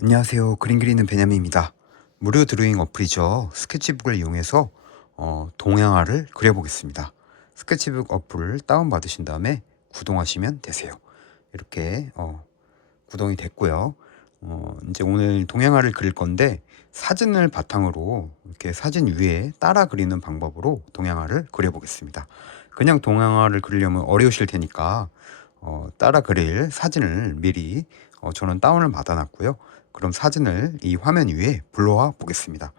안녕하세요. 그림 그리는 베냐민입니다. 무료 드로잉 어플이죠. 스케치북을 이용해서 동양화를 그려보겠습니다. 스케치북 어플을 다운받으신 다음에 구동하시면 되세요. 이렇게 구동이 됐고요. 이제 오늘 동양화를 그릴 건데 사진을 바탕으로 이렇게 사진 위에 따라 그리는 방법으로 동양화를 그려보겠습니다. 그냥 동양화를 그리려면 어려우실 테니까 따라 그릴 사진을 미리 저는 다운을 받아놨고요. 그럼 사진을 이 화면 위에 불러와 보겠습니다.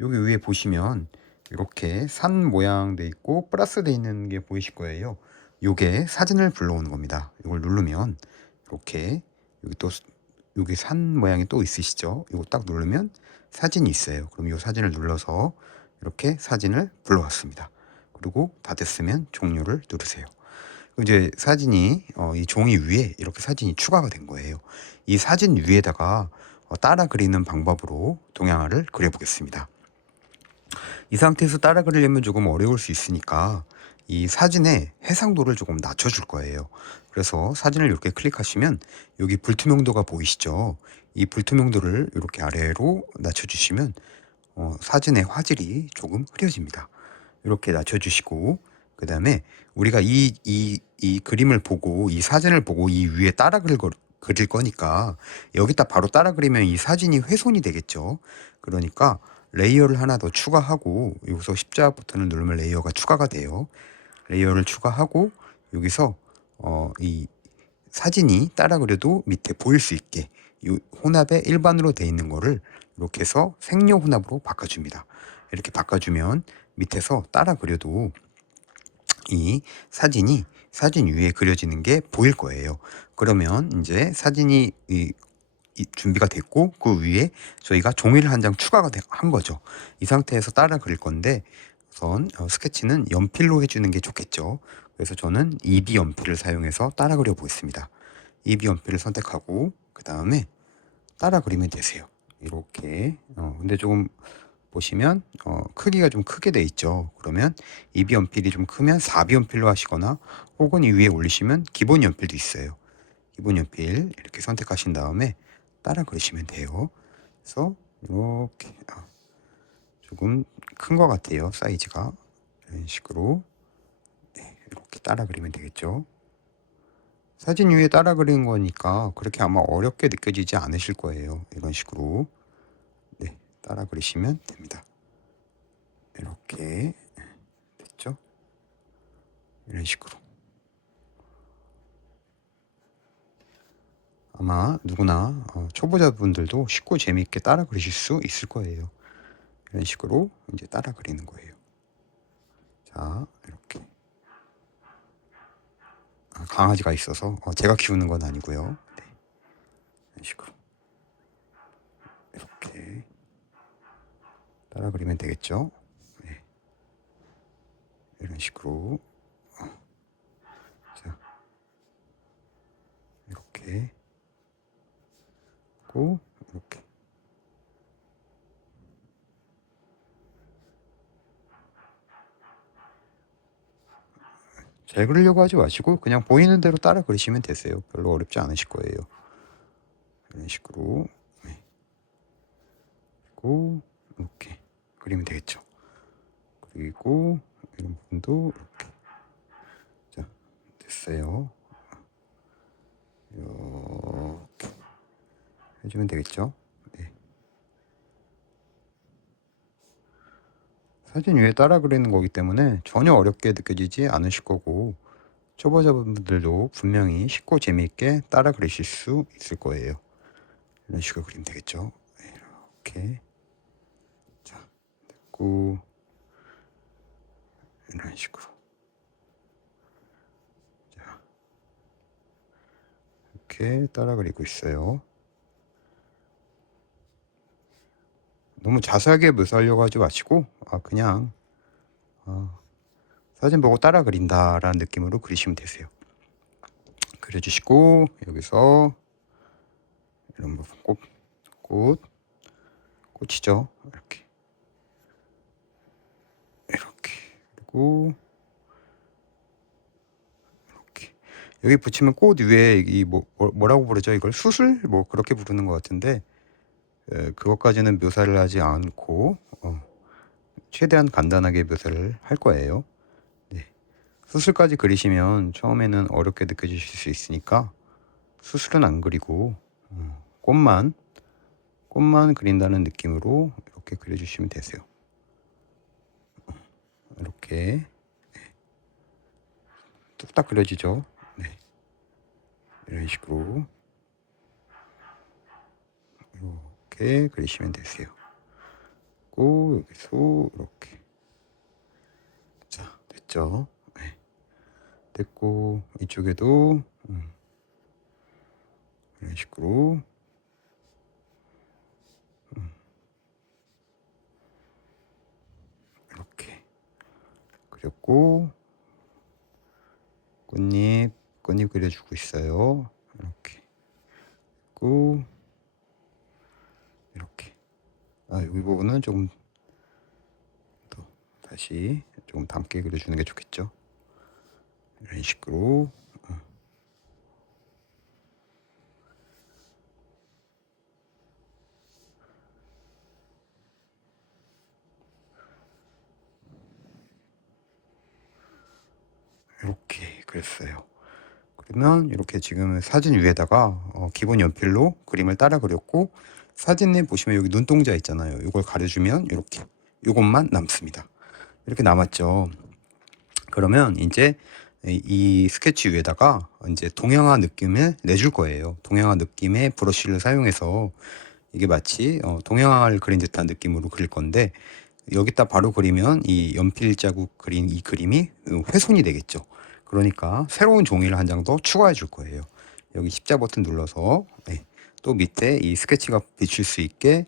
여기 위에 보시면 이렇게 산 모양 돼 있고 플러스 돼 있는 게 보이실 거예요. 요게 사진을 불러오는 겁니다. 이걸 누르면 이렇게 여기 또 여기 산 모양이 또 있으시죠? 이거 딱 누르면 사진이 있어요. 그럼 이 사진을 눌러서 이렇게 사진을 불러왔습니다. 그리고 다 됐으면 종료를 누르세요. 이제 사진이 이 종이 위에 이렇게 사진이 추가가 된 거예요. 이 사진 위에다가 따라 그리는 방법으로 동양화를 그려보겠습니다. 이 상태에서 따라 그리려면 조금 어려울 수 있으니까 이 사진의 해상도를 조금 낮춰줄 거예요. 그래서 사진을 이렇게 클릭하시면 여기 불투명도가 보이시죠? 이 불투명도를 이렇게 아래로 낮춰주시면 사진의 화질이 조금 흐려집니다. 이렇게 낮춰주시고 그 다음에 우리가 이 그림을 보고 이 사진을 보고 이 위에 따라 그릴 거니까 여기다 바로 따라 그리면 이 사진이 훼손이 되겠죠. 그러니까 레이어를 하나 더 추가하고 여기서 십자가 버튼을 누르면 레이어가 추가가 돼요. 레이어를 추가하고 여기서 이 사진이 따라 그려도 밑에 보일 수 있게 이 혼합에 일반으로 돼 있는 거를 이렇게 해서 생료 혼합으로 바꿔줍니다. 이렇게 바꿔주면 밑에서 따라 그려도 이 사진이 사진 위에 그려지는 게 보일 거예요. 그러면 이제 사진이 준비가 됐고 그 위에 저희가 종이를 한 장 추가가 한 거죠. 이 상태에서 따라 그릴 건데 우선 스케치는 연필로 해주는 게 좋겠죠. 그래서 저는 2B 연필을 사용해서 따라 그려 보겠습니다. 2B 연필을 선택하고 그 다음에 따라 그리면 되세요. 이렇게 근데 조금 보시면 크기가 좀 크게 돼 있죠. 그러면 2B 연필이 좀 크면 4B 연필로 하시거나 혹은 이 위에 올리시면 기본 연필도 있어요. 기본 연필 이렇게 선택하신 다음에 따라 그리시면 돼요. 그래서 이렇게 조금 큰 것 같아요. 사이즈가 이런 식으로 이렇게 따라 그리면 되겠죠. 사진 위에 따라 그리는 거니까 그렇게 아마 어렵게 느껴지지 않으실 거예요. 이런 식으로 따라 그리시면 됩니다. 이렇게 됐죠? 이런 식으로 아마 누구나 초보자분들도 쉽고 재미있게 따라 그리실 수 있을 거예요. 이런 식으로 이제 따라 그리는 거예요. 자, 이렇게 강아지가 있어서 제가 키우는 건 아니고요. 네, 이런 식으로 이렇게 따라 그리면 되겠죠. 네, 이런 식으로 자, 이렇게 하고 이렇게 잘 그리려고 하지 마시고 그냥 보이는 대로 따라 그리시면 되세요. 별로 어렵지 않으실 거예요. 이런 식으로 그리고 이렇게 그리면 되겠죠. 그리고 이런 부분도 이렇게 자 됐어요. 이렇게 해주면 되겠죠. 네. 사진 위에 따라 그리는 거기 때문에 전혀 어렵게 느껴지지 않으실 거고 초보자분들도 분명히 쉽고 재미있게 따라 그리실 수 있을 거예요. 이런 식으로 그리면 되겠죠. 이렇게 자 됐고 이런 식으로 자 이렇게 따라 그리고 있어요. 너무 자세하게 묘사하려고 하지 마시고 그냥 사진 보고 따라 그린다라는 느낌으로 그리시면 되세요. 그려주시고 여기서 이런 부분 꽃이죠. 이렇게 그리고 이렇게 여기 붙이면 꽃 위에 이 뭐라고 부르죠? 이걸 수술 뭐 그렇게 부르는 것 같은데 그것까지는 묘사를 하지 않고 최대한 간단하게 묘사를 할 거예요. 네. 수술까지 그리시면 처음에는 어렵게 느껴지실 수 있으니까 수술은 안 그리고 꽃만 그린다는 느낌으로 이렇게 그려주시면 되세요. 이렇게 뚝딱 그려지죠. 네. 이런 식으로 이렇게 그리시면 되세요. 고 여기서 이렇게 자 됐죠. 네. 됐고 이쪽에도 이런 식으로 이렇게 그렸고 꽃잎 그려주고 있어요. 이렇게 있고 이렇게 여기 부분은 조금 더 다시 조금 담게 그려주는 게 좋겠죠. 이런 식으로 이렇게 그렸어요. 그러면 이렇게 지금 사진 위에다가 기본 연필로 그림을 따라 그렸고 사진에 보시면 여기 눈동자 있잖아요. 이걸 가려주면 이렇게 이것만 남습니다. 이렇게 남았죠. 그러면 이제 이 스케치 위에다가 이제 동양화 느낌을 내줄 거예요. 동양화 느낌의 브러쉬를 사용해서 이게 마치 동양화를 그린 듯한 느낌으로 그릴 건데 여기다 바로 그리면 이 연필 자국 그린 이 그림이 훼손이 되겠죠. 그러니까 새로운 종이를 한 장 더 추가해 줄 거예요. 여기 십자 버튼 눌러서 또 밑에 이 스케치가 비칠 수 있게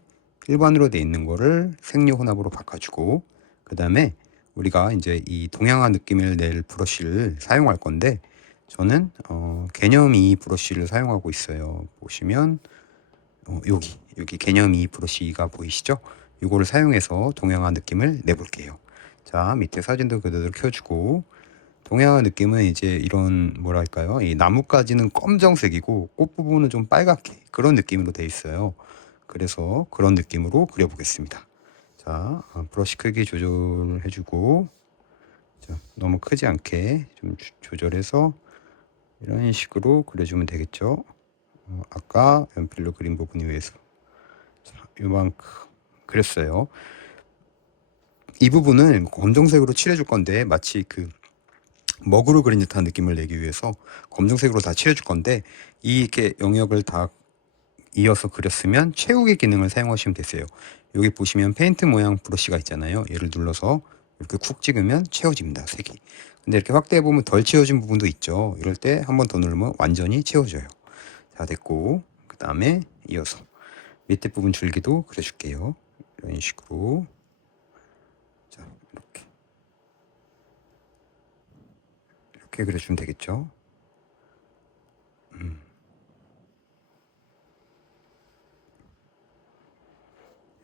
일반으로 돼 있는 거를 색료 혼합으로 바꿔주고 그 다음에 우리가 이제 이 동양화 느낌을 낼 브러쉬를 사용할 건데 저는 개념 2 브러쉬를 사용하고 있어요. 보시면 여기 개념 2 브러쉬가 보이시죠? 이거를 사용해서 동양화 느낌을 내볼게요. 자, 밑에 사진도 그대로 켜주고 동양화 느낌은 이제 이런 뭐랄까요? 이 나뭇가지는 검정색이고 꽃 부분은 좀 빨갛게 그런 느낌으로 돼 있어요. 그래서 그런 느낌으로 그려보겠습니다. 자, 브러쉬 크기 조절해주고 자, 너무 크지 않게 좀 조절해서 이런 식으로 그려주면 되겠죠. 아까 연필로 그린 부분 위에서 자, 요만큼 그렸어요. 이 부분을 검정색으로 칠해줄 건데 마치 그 먹으로 그린 듯한 느낌을 내기 위해서 검정색으로 다 칠해줄 건데 이렇게 영역을 다 이어서 그렸으면 채우기 기능을 사용하시면 되세요. 여기 보시면 페인트 모양 브러쉬가 있잖아요. 얘를 눌러서 이렇게 쿡 찍으면 채워집니다. 색이. 근데 이렇게 확대해 보면 덜 채워진 부분도 있죠. 이럴 때 한 번 더 누르면 완전히 채워져요. 자, 됐고 그 다음에 이어서 밑에 부분 줄기도 그려줄게요. 이런 식으로 자 이렇게 그려주면 되겠죠.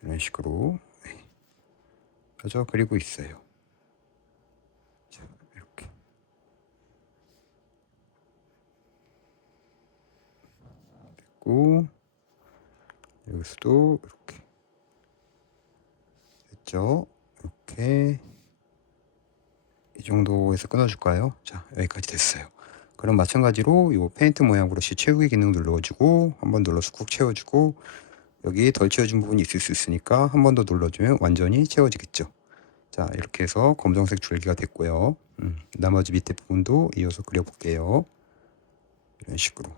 이런 식으로 그저 그리고 있어요. 자, 이렇게 됐고 여기서도 이렇게 됐죠. 이렇게 이 정도에서 끊어줄까요? 자, 여기까지 됐어요. 그럼 마찬가지로 이 페인트 모양 브러쉬 채우기 기능 눌러주고 한번 눌러서 꾹 채워주고 여기 덜 채워진 부분이 있을 수 있으니까 한 번 더 눌러주면 완전히 채워지겠죠. 자, 이렇게 해서 검정색 줄기가 됐고요. 나머지 밑에 부분도 이어서 그려볼게요. 이런 식으로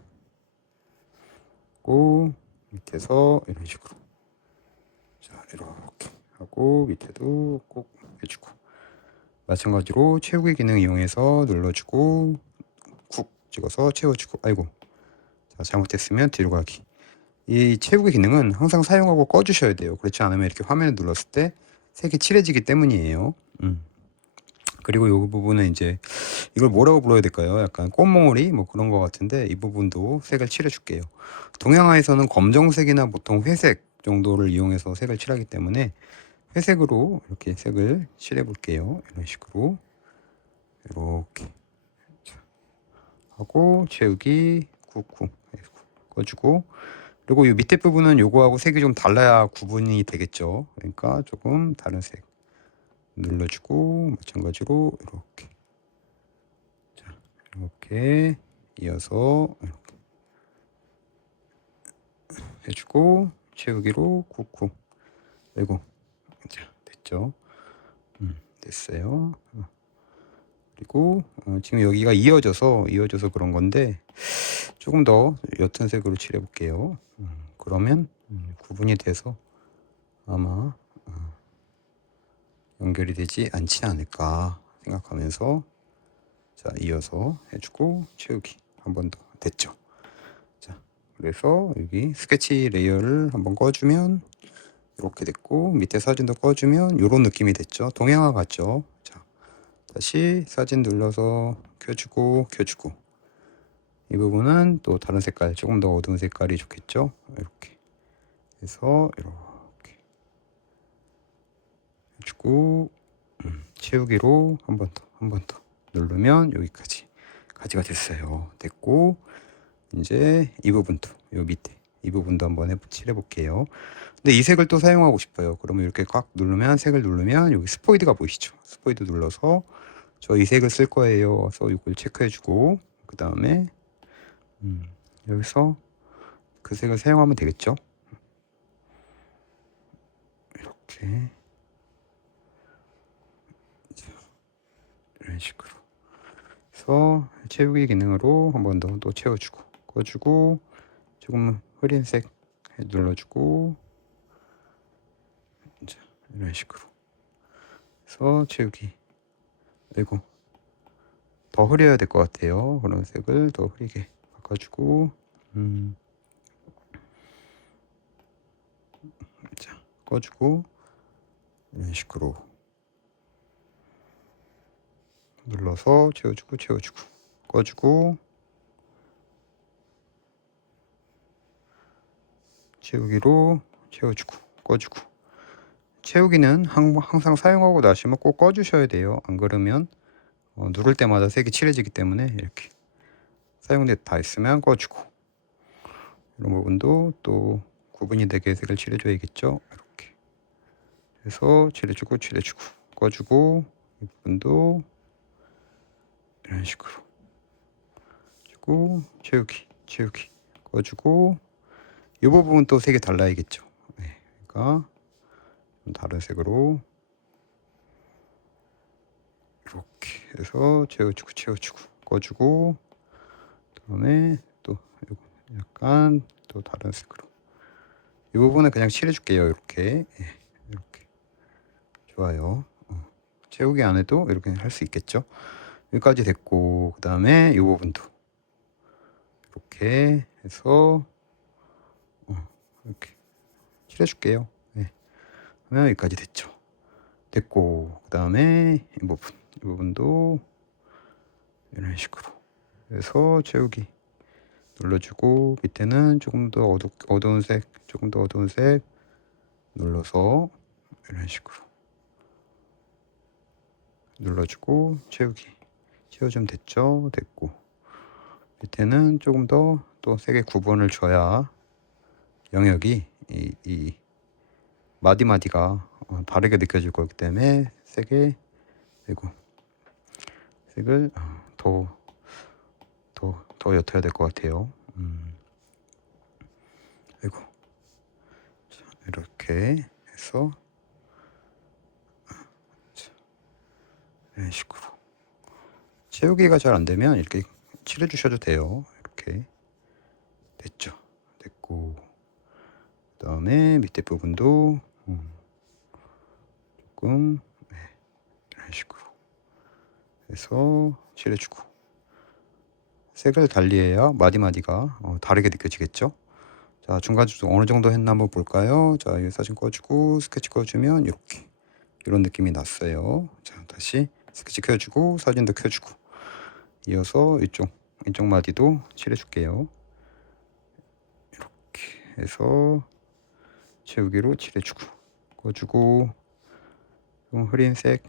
고 밑에서 이런 식으로 자, 이렇게 하고 밑에도 꼭 해주고 마찬가지로 채우기 기능 이용해서 눌러주고 쿡 찍어서 채워주고 아이고 자, 잘못했으면 뒤로 가기. 이 채우기 기능은 항상 사용하고 꺼주셔야 돼요. 그렇지 않으면 이렇게 화면을 눌렀을 때 색이 칠해지기 때문이에요. 그리고 이 부분은 이제 이걸 뭐라고 불러야 될까요? 약간 꽃몽오리 뭐 그런 것 같은데 이 부분도 색을 칠해줄게요. 동양화에서는 검정색이나 보통 회색 정도를 이용해서 색을 칠하기 때문에 회색으로 이렇게 색을 칠해 볼게요. 이런 식으로 이렇게 하고 채우기 쿡쿡 꺼주고 그리고 이 밑에 부분은 요거하고 색이 좀 달라야 구분이 되겠죠. 그러니까 조금 다른 색 눌러주고 마찬가지로 이렇게 이렇게 이어서 이렇게 해주고 채우기로 쿡쿡. 아이고, 자, 됐죠. 됐어요. 그리고 지금 여기가 이어져서 그런 건데 조금 더 옅은 색으로 칠해 볼게요. 그러면 구분이 돼서 아마 연결이 되지 않지 않을까 생각하면서, 자, 이어서 해주고 채우기 한 번 더. 됐죠. 자, 그래서 여기 스케치 레이어를 한번 꺼주면 이렇게 됐고, 밑에 사진도 꺼주면 이런 느낌이 됐죠. 동양화 같죠. 자, 다시 사진 눌러서 켜주고 이 부분은 또 다른 색깔, 조금 더 어두운 색깔이 좋겠죠. 이렇게 해서 이렇게 해주고 채우기로 한 번 더 누르면 여기까지 가지가 됐어요. 됐고, 이제 이 부분도, 요 밑에 이 부분도 한번 칠해 볼게요. 근데 이 색을 또 사용하고 싶어요. 그러면 이렇게 꽉 누르면, 색을 누르면 여기 스포이드가 보이시죠? 스포이드 눌러서 저 이 색을 쓸 거예요. 그래서 이걸 체크해 주고, 그 다음에 여기서 그 색을 사용하면 되겠죠. 이렇게 이런 식으로 그래서 채우기 기능으로 한 번 더 또 채워주고 꺼주고 조금 흐린 색 눌러주고, 자, 이런 식으로 그래서 채우기. 그리고 더 흐려야 될 것 같아요. 그런 색을 더 흐리게 바꿔주고 자, 꺼주고 이런 식으로 눌러서 채워주고 꺼주고 채우기로 채워주고 꺼주고. 채우기는 항상 사용하고 나시면 꼭 꺼주셔야 돼요. 안 그러면 누를 때마다 색이 칠해지기 때문에 이렇게 사용돼 다 있으면 꺼주고, 이런 부분도 또 구분이 되게 색을 칠해줘야겠죠. 이렇게 해서 칠해주고 꺼주고, 이 부분도 이런 식으로 주고 채우기 꺼주고, 이 부분은 또 색이 달라야겠죠. 네, 그러니까 좀 다른 색으로 이렇게 해서 채워주고 꺼주고, 그다음에 또 약간 또 다른 색으로 이 부분은 그냥 칠해줄게요. 이렇게. 예, 이렇게 좋아요. 채우기 안 해도 이렇게 할 수 있겠죠. 여기까지 됐고, 그 다음에 이 부분도 이렇게 해서 이렇게 칠해줄게요. 예. 그러면 여기까지 됐고, 그 다음에 이 부분도 이런 식으로 해서 채우기 눌러주고, 밑에는 조금 더 어두운 색 눌러서 이런 식으로 눌러주고 채워주면 됐죠. 됐고, 밑에는 조금 더 또 세게 구분을 줘야 영역이 이 마디마디가 다르게 느껴질 거기 때문에 세게, 그리고 색을 더 옅어야 될 것 같아요. 그리고 이렇게 해서 이런 식으로 채우기가 잘 안 되면 이렇게 칠해 주셔도 돼요. 이렇게 됐죠. 됐고, 그 다음에 밑에 부분도 조금 이런 식으로 해서 칠해주고, 색을 달리해야 마디마디가 다르게 느껴지겠죠. 자, 중간 어느 정도 했나 한번 볼까요? 자, 이 사진 꺼주고 스케치 꺼주면 이렇게 이런 느낌이 났어요. 자, 다시 스케치 켜주고 사진도 켜주고 이어서 이쪽 마디도 칠해줄게요. 이렇게 해서 채우기로 칠해주고 꺼주고, 좀 흐린 색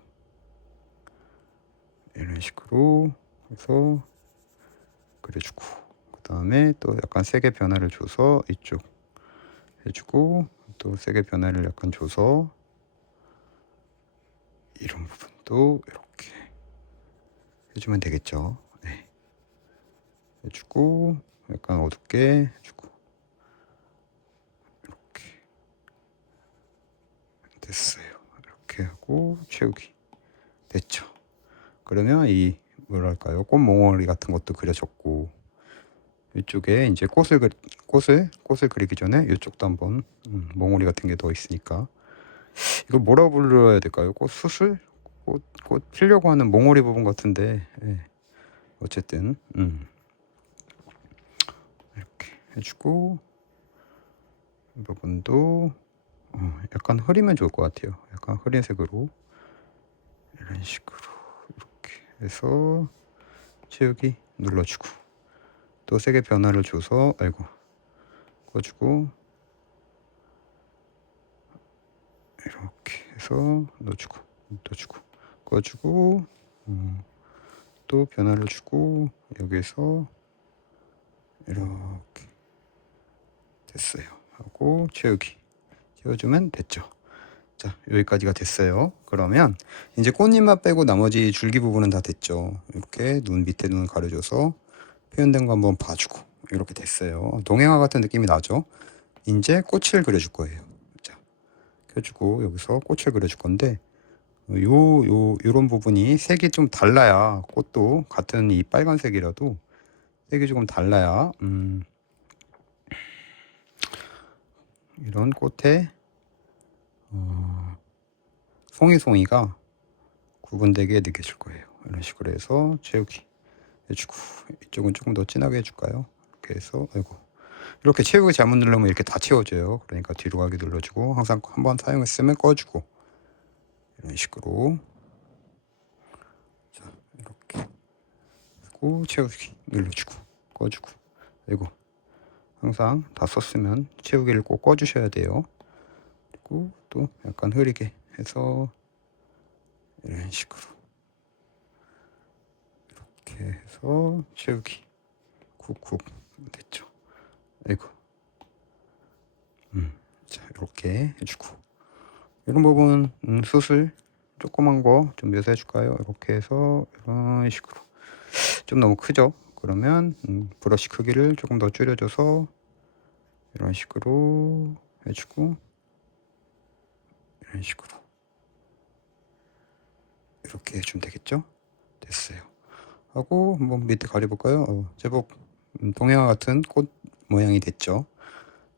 이런 식으로 해서 그려주고, 그 다음에 또 약간 색의 변화를 줘서 이쪽 해주고, 또 색의 변화를 약간 줘서 이런 부분도 이렇게 해주면 되겠죠. 네. 해주고, 약간 어둡게 해주고, 이렇게 됐어요. 이렇게 하고 채우기 됐죠. 그러면 이 뭐랄까요, 꽃 몽어리 같은 것도 그려졌고, 이쪽에 이제 꽃을 그리기 전에 이쪽도 한번 몽어리 같은 게 더 있으니까, 이걸 뭐라고 불러야 될까요? 꽃 수술? 꽃 피려고 하는 몽어리 부분 같은데, 예. 어쨌든 이렇게 해주고, 이 부분도 약간 흐리면 좋을 것 같아요. 약간 흐린 색으로 이런 식으로 이렇게 해서 채우기 눌러주고, 또 색의 변화를 줘서 꺼주고, 이렇게 해서 넣어주고 꺼주고, 또 변화를 주고, 여기서 이렇게 됐어요 하고 채워주면 됐죠. 자, 여기까지가 됐어요. 그러면 이제 꽃잎만 빼고 나머지 줄기 부분은 다 됐죠. 이렇게 밑에 눈 가려줘서 표현된 거 한번 봐주고, 이렇게 됐어요. 동행화 같은 느낌이 나죠. 이제 꽃을 그려줄 거예요. 자, 켜주고 여기서 꽃을 그려줄 건데, 요런 부분이 색이 좀 달라야, 꽃도 같은 이 빨간색이라도 색이 조금 달라야 이런 꽃에 송이가 구분되게 느껴질 거예요. 이런 식으로 해서 채우기 해주고, 이쪽은 조금 더 진하게 해줄까요? 이렇게 해서 이렇게 채우기 잘못 누르면 이렇게 다 채워져요. 그러니까 뒤로 가기 눌러주고, 항상 한번 사용했으면 꺼주고, 이런 식으로. 자, 이렇게 하고 채우기 눌러주고 꺼주고. 항상 다 썼으면 채우기를 꼭 꺼주셔야 돼요. 그리고 또 약간 흐리게 해서 이런 식으로 이렇게 해서 채우기 쿡쿡 됐죠. 자, 이렇게 해주고, 이런 부분 수술 조그만 거 좀 묘사해 줄까요? 이렇게 해서 이런 식으로. 좀 너무 크죠? 그러면 브러쉬 크기를 조금 더 줄여줘서 이런 식으로 해주고, 이런 식으로 이렇게 해주면 되겠죠? 됐어요. 하고 한번 밑에 가려볼까요? 제법 동양화 같은 꽃 모양이 됐죠?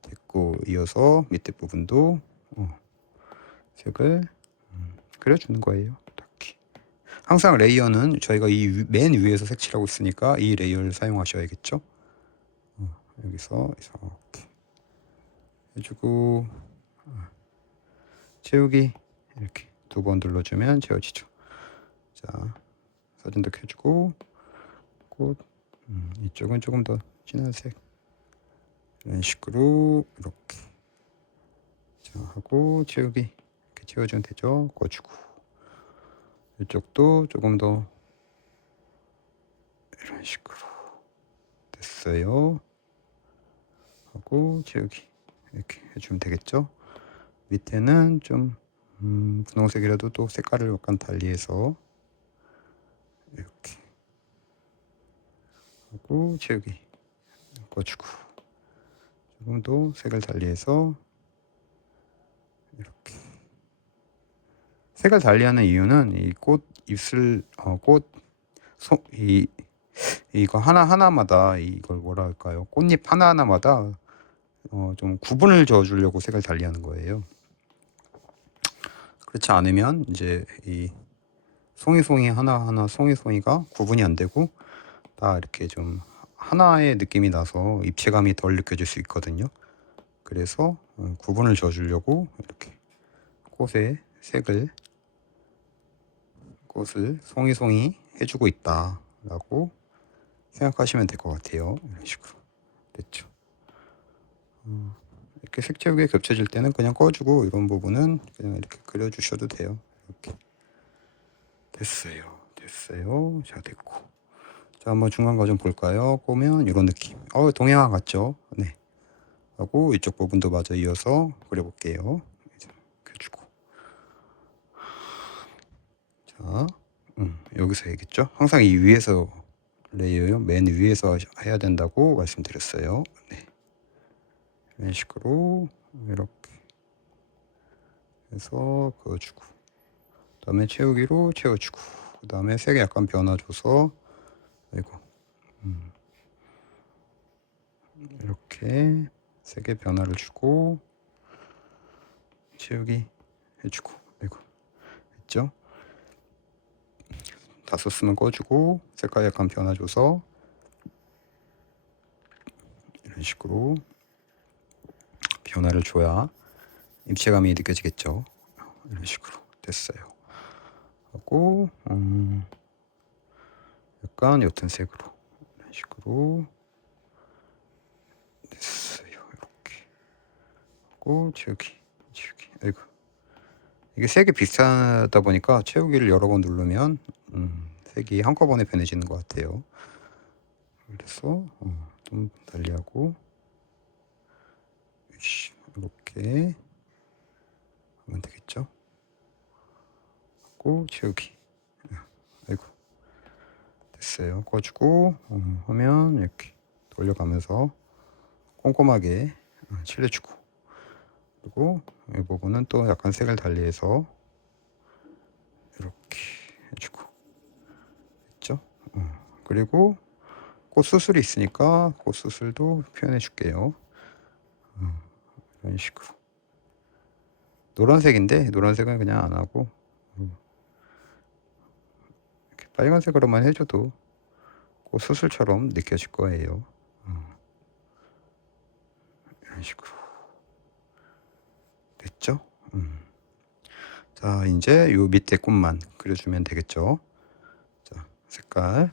됐고, 이어서 밑에 부분도 색을 그려주는 거예요. 딱히 항상 레이어는 저희가 이 맨 위에서 색칠하고 있으니까 이 레이어를 사용하셔야겠죠. 여기서 이렇게 해주고, 채우기 이렇게 2번 눌러주면 채워지죠. 자, 사진도 켜주고, 꽃 이쪽은 조금 더 진한 색, 이런 식으로 이렇게 자 하고 채우기 이렇게 채워주면 되죠. 꺼주고, 이쪽도 조금 더 이런 식으로 됐어요. 하고 채우기 이렇게 해주면 되겠죠. 밑에는 좀 분홍색이라도 또 색깔을 약간 달리해서 이렇게 하고 채우기 꺼주고, 조금 더 색을 달리해서 이렇게. 색을 달리하는 이유는 이 꽃 잎술 이거 하나하나마다, 이걸 뭐라 할까요? 꽃잎 하나하나마다 좀 구분을 줘 주려고 색을 달리하는 거예요. 그렇지 않으면 이제 이 송이 하나하나 송이가 구분이 안 되고 다 이렇게 좀 하나의 느낌이 나서 입체감이 덜 느껴질 수 있거든요. 그래서 구분을 줘 주려고 이렇게 꽃의 색을, 꽃을 송이 해주고 있다라고 생각하시면 될 것 같아요. 이런 식으로 됐죠. 이렇게 색 채우기에 겹쳐질 때는 그냥 꺼주고, 이런 부분은 그냥 이렇게 그려주셔도 돼요. 이렇게 됐어요. 자, 됐고. 자, 한번 중간 과정 볼까요? 보면 이런 느낌. 동양화 같죠? 네. 하고 이쪽 부분도 마저 이어서 그려볼게요. 이렇게 주고. 자, 여기서 해야겠죠? 항상 이 위에서 레이어요. 맨 위에서 해야 된다고 말씀드렸어요. 네. 이런 식으로 이렇게 해서 그어주고, 그 다음에 채우기로 채워주고, 그 다음에 색에 약간 변화 줘서, 아이고, 이렇게 색에 변화를 주고 채우기 해주고, 아이고, 했죠? 다 썼으면 꺼주고 색깔 약간 변화 줘서 이런 식으로 변화를 줘야 입체감이 느껴지겠죠. 이런 식으로 됐어요. 하고 약간 옅은 색으로 이런 식으로 됐어요. 이렇게 하고 채우기. 아이고, 이게 색이 비슷하다 보니까 채우기를 여러 번 누르면 색이 한꺼번에 변해지는 것 같아요. 그래서 좀 달리하고 이렇게 하면 되겠죠. 하고 채우기. 아이고, 됐어요. 꺼주고 하면 이렇게 돌려가면서 꼼꼼하게 칠해주고, 그리고 이 부분은 또 약간 색을 달리해서 이렇게 해주고 있죠. 그리고 꽃 수술이 있으니까 꽃 수술도 표현해 줄게요. 이런 식으로. 노란색인데 노란색은 그냥 안 하고 이렇게 빨간색으로만 해줘도 꽃 수술처럼 느껴질 거예요. 이런 식으로 됐죠? 자, 이제 요 밑에 꽃만 그려주면 되겠죠. 자, 색깔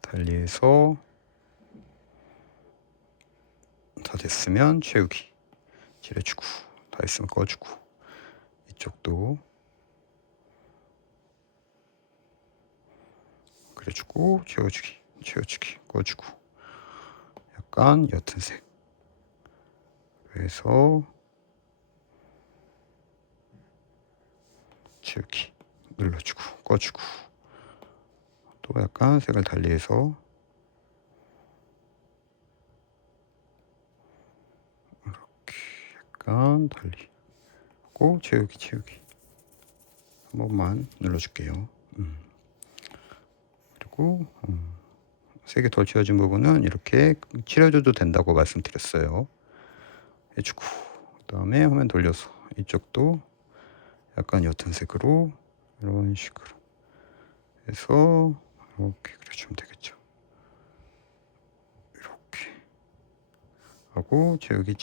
달리해서 다 됐으면 채우기 칠해주고, 다 했으면 꺼주고, 이쪽도 그려주고 채워주기 꺼주고, 약간 옅은 색 그래서 채우기 눌러주고 꺼주고, 또 약간 색을 달리해서 이렇게 약간 달리 하고 채우기 한 번만 눌러줄게요. 그리고 색이 더 지워진 부분은 이렇게 칠해줘도 된다고 말씀드렸어요. 해주고, 그 다음에 화면 돌려서 이쪽도 약간 옅은 색으로 이런 식으로 해서 이렇게 그려주면 되겠죠. 이렇게 하고 채우기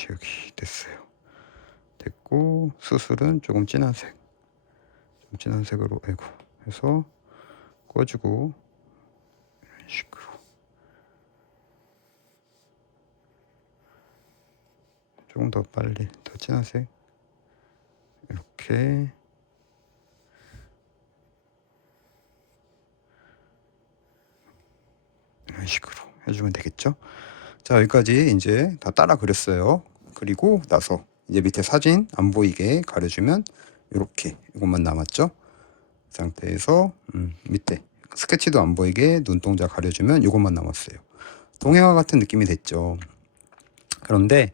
됐어요. 됐고, 수술은 조금 진한 색, 좀 진한 색으로 아이고 해서 꺼주고, 이런 식으로 조금 더 빨리 더 진한 색 이렇게 이런 식으로 해주면 되겠죠. 자, 여기까지 이제 다 따라 그렸어요. 그리고 나서 이제 밑에 사진 안 보이게 가려주면 이렇게 이것만 남았죠. 그 상태에서 밑에 스케치도 안 보이게 눈동자 가려주면 이것만 남았어요. 동양화 같은 느낌이 됐죠. 그런데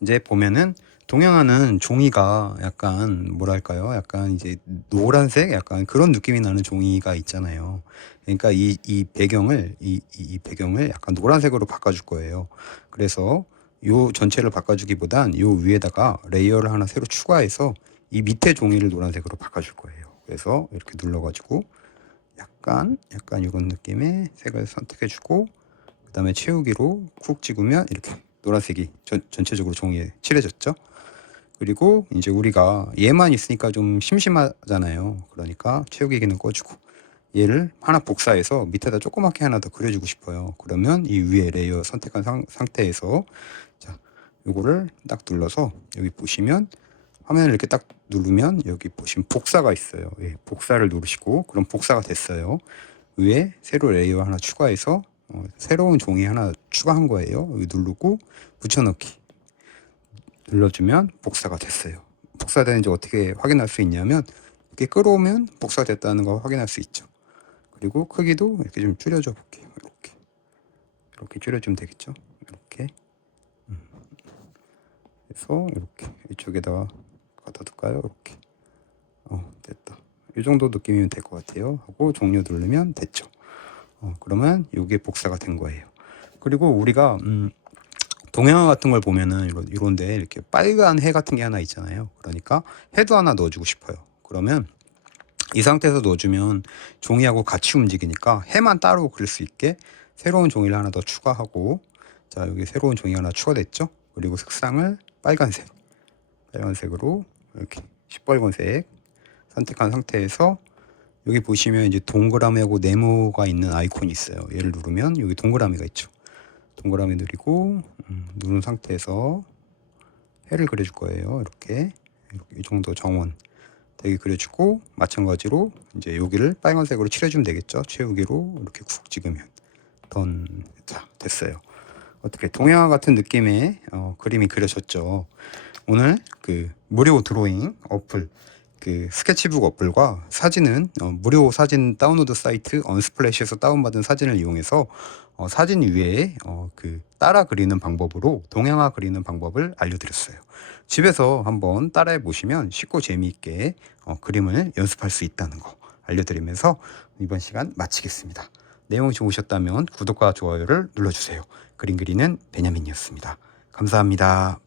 이제 보면은 동양화는 종이가 약간 뭐랄까요? 약간 이제 노란색 약간 그런 느낌이 나는 종이가 있잖아요. 그러니까 이 배경을 이 배경을 약간 노란색으로 바꿔줄 거예요. 그래서 요 전체를 바꿔주기보단 요 위에다가 레이어를 하나 새로 추가해서 이 밑에 종이를 노란색으로 바꿔줄 거예요. 그래서 이렇게 눌러가지고 약간 이런 느낌의 색을 선택해주고, 그 다음에 채우기로 쿡 찍으면 이렇게 노란색이 전체적으로 종이에 칠해졌죠. 그리고 이제 우리가 얘만 있으니까 좀 심심하잖아요. 그러니까 채우기 기능 꺼주고 얘를 하나 복사해서 밑에다 조그맣게 하나 더 그려주고 싶어요. 그러면 이 위에 레이어 선택한 상태에서 자, 요거를 딱 눌러서 여기 보시면 화면을 이렇게 딱 누르면 여기 보시면 복사가 있어요. 예, 복사를 누르시고 그럼 복사가 됐어요. 위에 새로 레이어 하나 추가해서 새로운 종이 하나 추가한 거예요. 여기 누르고 붙여넣기 눌러주면 복사가 됐어요. 복사되는지 어떻게 확인할 수 있냐면 이렇게 끌어오면 복사됐다는 거 확인할 수 있죠. 그리고 크기도 이렇게 좀 줄여줘 볼게요. 이렇게 줄여주면 되겠죠. 이렇게 그래서 이렇게 이쪽에다가 갖다 둘까요? 이렇게 됐다. 이 정도 느낌이면 될 것 같아요. 하고 종료 누르면 됐죠. 그러면 이게 복사가 된 거예요. 그리고 우리가 동영화 같은 걸 보면은 이런데 이렇게 빨간 해 같은 게 하나 있잖아요. 그러니까 해도 하나 넣어주고 싶어요. 그러면 이 상태에서 넣어주면 종이하고 같이 움직이니까 해만 따로 그릴 수 있게 새로운 종이를 하나 더 추가하고, 자 여기 새로운 종이가 하나 추가됐죠. 그리고 색상을 빨간색으로 이렇게 시뻘건색 선택한 상태에서 여기 보시면 이제 동그라미하고 네모가 있는 아이콘이 있어요. 얘를 누르면 여기 동그라미가 있죠. 동그라미 누르고 누른 상태에서 해를 그려줄 거예요. 이렇게 이 정도 정원 되게 그려주고, 마찬가지로 이제 여기를 빨간색으로 칠해주면 되겠죠. 채우기로 이렇게 쿡 찍으면 자 됐어요. 어떻게 동영화 같은 느낌의 그림이 그려졌죠. 오늘 그 무료 드로잉 어플 그 스케치북 어플과 사진은 무료 사진 다운로드 사이트 언스플래시에서 다운받은 사진을 이용해서 사진 위에 그 따라 그리는 방법으로 동양화 그리는 방법을 알려드렸어요. 집에서 한번 따라해 보시면 쉽고 재미있게 그림을 연습할 수 있다는 거 알려드리면서 이번 시간 마치겠습니다. 내용이 좋으셨다면 구독과 좋아요를 눌러주세요. 그림 그리는 베냐민이었습니다. 감사합니다.